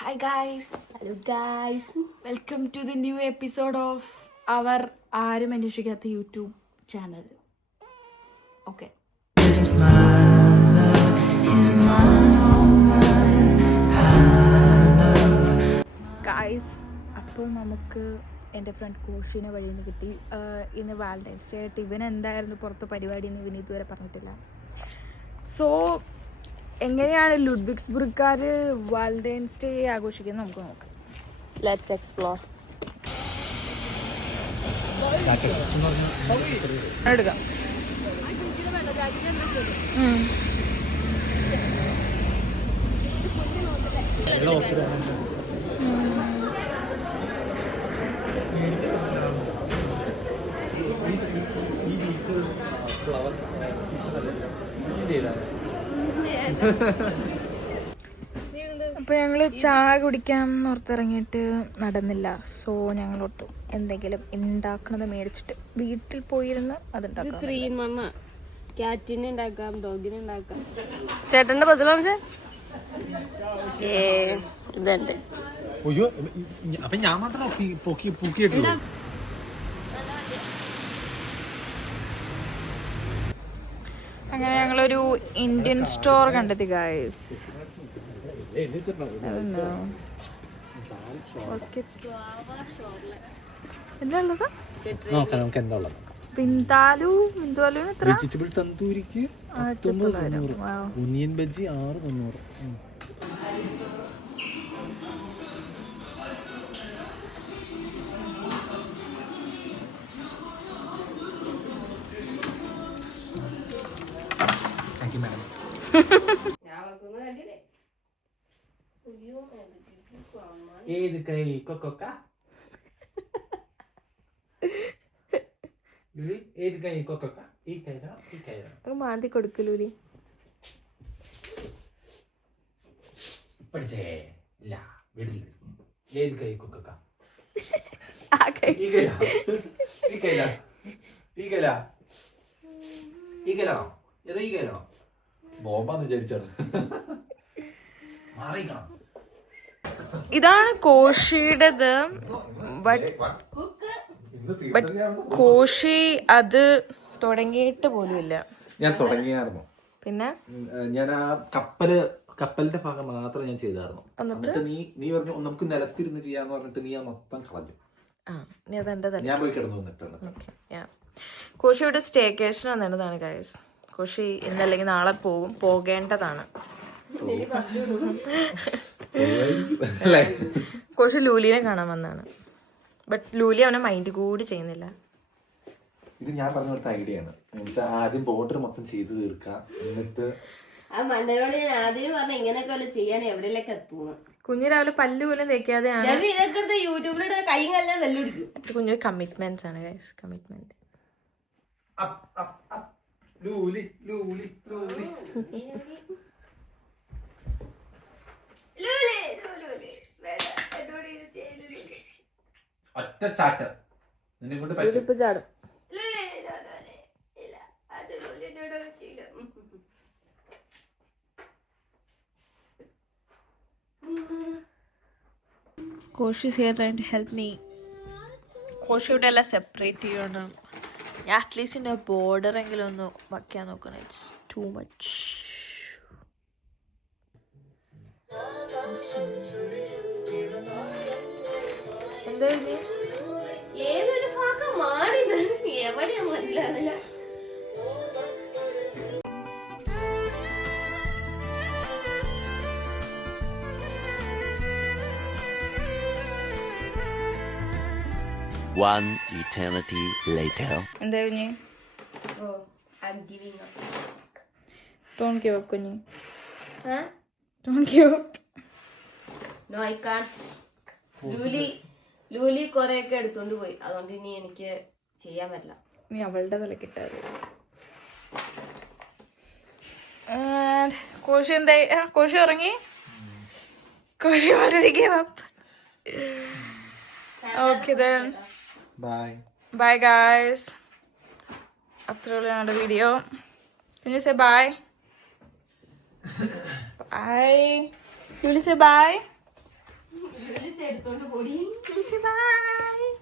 Hi guys, Hello guys. welcome to the new episode of our ആരും അന്വേഷിക്കാത്ത YouTube channel. Okay, guys, അപ്പോൾ നമുക്ക് എൻ്റെ front കോഷിനെ വഴിയിൽ നിന്ന് കിട്ടി. ഇന്ന് വാലന്റൈൻസ് ഡേ ആയിട്ട് ഇവൻ എന്തായിരുന്നു പുറത്ത് പരിപാടി എന്ന് ഇവന് ഇതുവരെ പറഞ്ഞിട്ടില്ല. സോ എങ്ങനെയാണ് ലുഡ്വിഗ്സ്ബർഗുകാർ വാലന്റൈൻസ് ഡേ ആഘോഷിക്കുന്നത് നമുക്ക് നോക്കാം. Let's explore. എടുക്കാം. അപ്പോൾ ഞങ്ങൾ ചായ കുടിക്കാൻ ഓർത്തിറങ്ങിയിട്ട് നടന്നില്ല. സോ ഞങ്ങളൊട്ടു എന്തെങ്കിലും ഉണ്ടാക്കണത് മേടിച്ചിട്ട് വീട്ടിൽ പോയിരുന്ന് അതുണ്ടാക്കാം. ക്യാറ്റിന് ഉണ്ടാക്കാം, ഡോഗിന് ഉണ്ടാക്കാം. ചേട്ടൻ്റെ പസിലാണ് ഇതുണ്ട്. അപ്പൊ ഞാൻ മാത്രം പൊക്കിയിട്ടുള്ളൂ. അങ്ങനെ ഞങ്ങളൊരു ഇന്ത്യൻ സ്റ്റോർ കണ്ടെത്തി ഗായ്സ്. എന്താ ഉള്ളത്? നോക്കാം നമുക്ക് എന്താ ഉള്ളത്. ബിന്ദാലുവിന് എത്ര? വെജിറ്റബിൾ തന്തൂരിക്ക് 1990, onion bajji 690. Thank you madam. ഏത് കൈ കൊക്ക? ഏത് കൈ കൊക്ക? ഈ കൈരാ ഈ കൈരാ? മാന്തി കൊടുക്കലൂരി. പഠിച്ചേ ഇല്ല വീട്ടിൽ. ഏത് കൈ കൊക്ക? ആ കൈ. ഈ കൈരാ ഈ കൈരാ ഈ കൈരാ ഈ കൈരാണോ? ഏതാ ഈ കൈരാണോ? ബോംബാന്ന് വിചാരിച്ചാണ്. മാറിക്കണം. ഇതാണ് കോഷിയുടേത്. ബട്ട് കോഷി അത് തുടങ്ങിയിട്ട് പോലുമില്ല. ഞാൻ തുടങ്ങിയായിരുന്നു. പിന്നെ ഞാൻ ആ കപ്പലിന്റെ ഭാഗം മാത്രം ഞാൻ ചെയ്തായിരുന്നു. എന്നിട്ട് നീ പറഞ്ഞു നമുക്ക് നിലത്തിരുന്ന് ചെയ്യാന്ന് പറഞ്ഞിട്ട് നീ ആ മൊത്തം കളഞ്ഞു. ഞാൻ പോയി കിടന്നു വന്നിട്ട്. കോഷിയുടെ സ്റ്റേക്കേഷൻ വന്നിട്ടതാണ് ഗൈസ്. കോഷി ഇന്നല്ലെങ്കിൽ നാളെ പോകേണ്ടതാണ്. കോഷി ലൂലിനെ കാണാൻ വന്നാണ്. ബട്ട് ലൂലി അവനെ മൈൻഡ് കൂടി ചെയ്യുന്നില്ല. ഇത് ഞാൻ പറഞ്ഞ കൊടുത്ത ഐഡിയ ആണ്. ആദ്യം ബോർഡർ മൊത്തം ചെയ്ത് തീർക്കാം, എന്നിട്ട് കുഞ്ഞു രാവിലെ പല്ല് പോലും തേക്കാതെയാണ്. കുഞ്ഞൊരു കമ്മിറ്റ്മെന്റ്സ് ആണ് ഗൈസ്. കമ്മിറ്റ്മെന്റ്. ഒറ്റ ചാട്ട് നിന്നെ കൊണ്ട് പറ്റും. ചാടും. Koshy here trying to help me. കോഷിയുടെ എല്ലാം സെപ്പറേറ്റ് ചെയ്യണം. ഞാൻ അറ്റ്ലീസ്റ്റ് എൻ്റെ ബോർഡറെങ്കിലും ഒന്ന് വയ്ക്കാൻ നോക്കണം. It's too much. എന്താ ഏതൊരു ഭാഗം മാറിയത് എവിടെയാ മനസ്സിലാവില്ല. One eternity later. എന്താ കുഞ്ഞി? I'm giving up. Don't give up കുഞ്ഞി. Huh? Don't give up. No, I can't. ലൂലി കൊറേയൊക്കെ എടുത്തോണ്ട് പോയി. അതുകൊണ്ട് ഇനി എനിക്ക് ചെയ്യാൻ പറ്റില്ല. നീ അവളുടെ വിലക്കിട്ടത്. കോശി എന്തായി? കോശി ഉറങ്ങി. Koshy already gave up. Okay then. Bye. Bye guys. അത്രയുള്ള ഞങ്ങളുടെ video. Can you say bye? Bye. You will say bye? എടുത്തോണ്ട് പോടി ബൈ.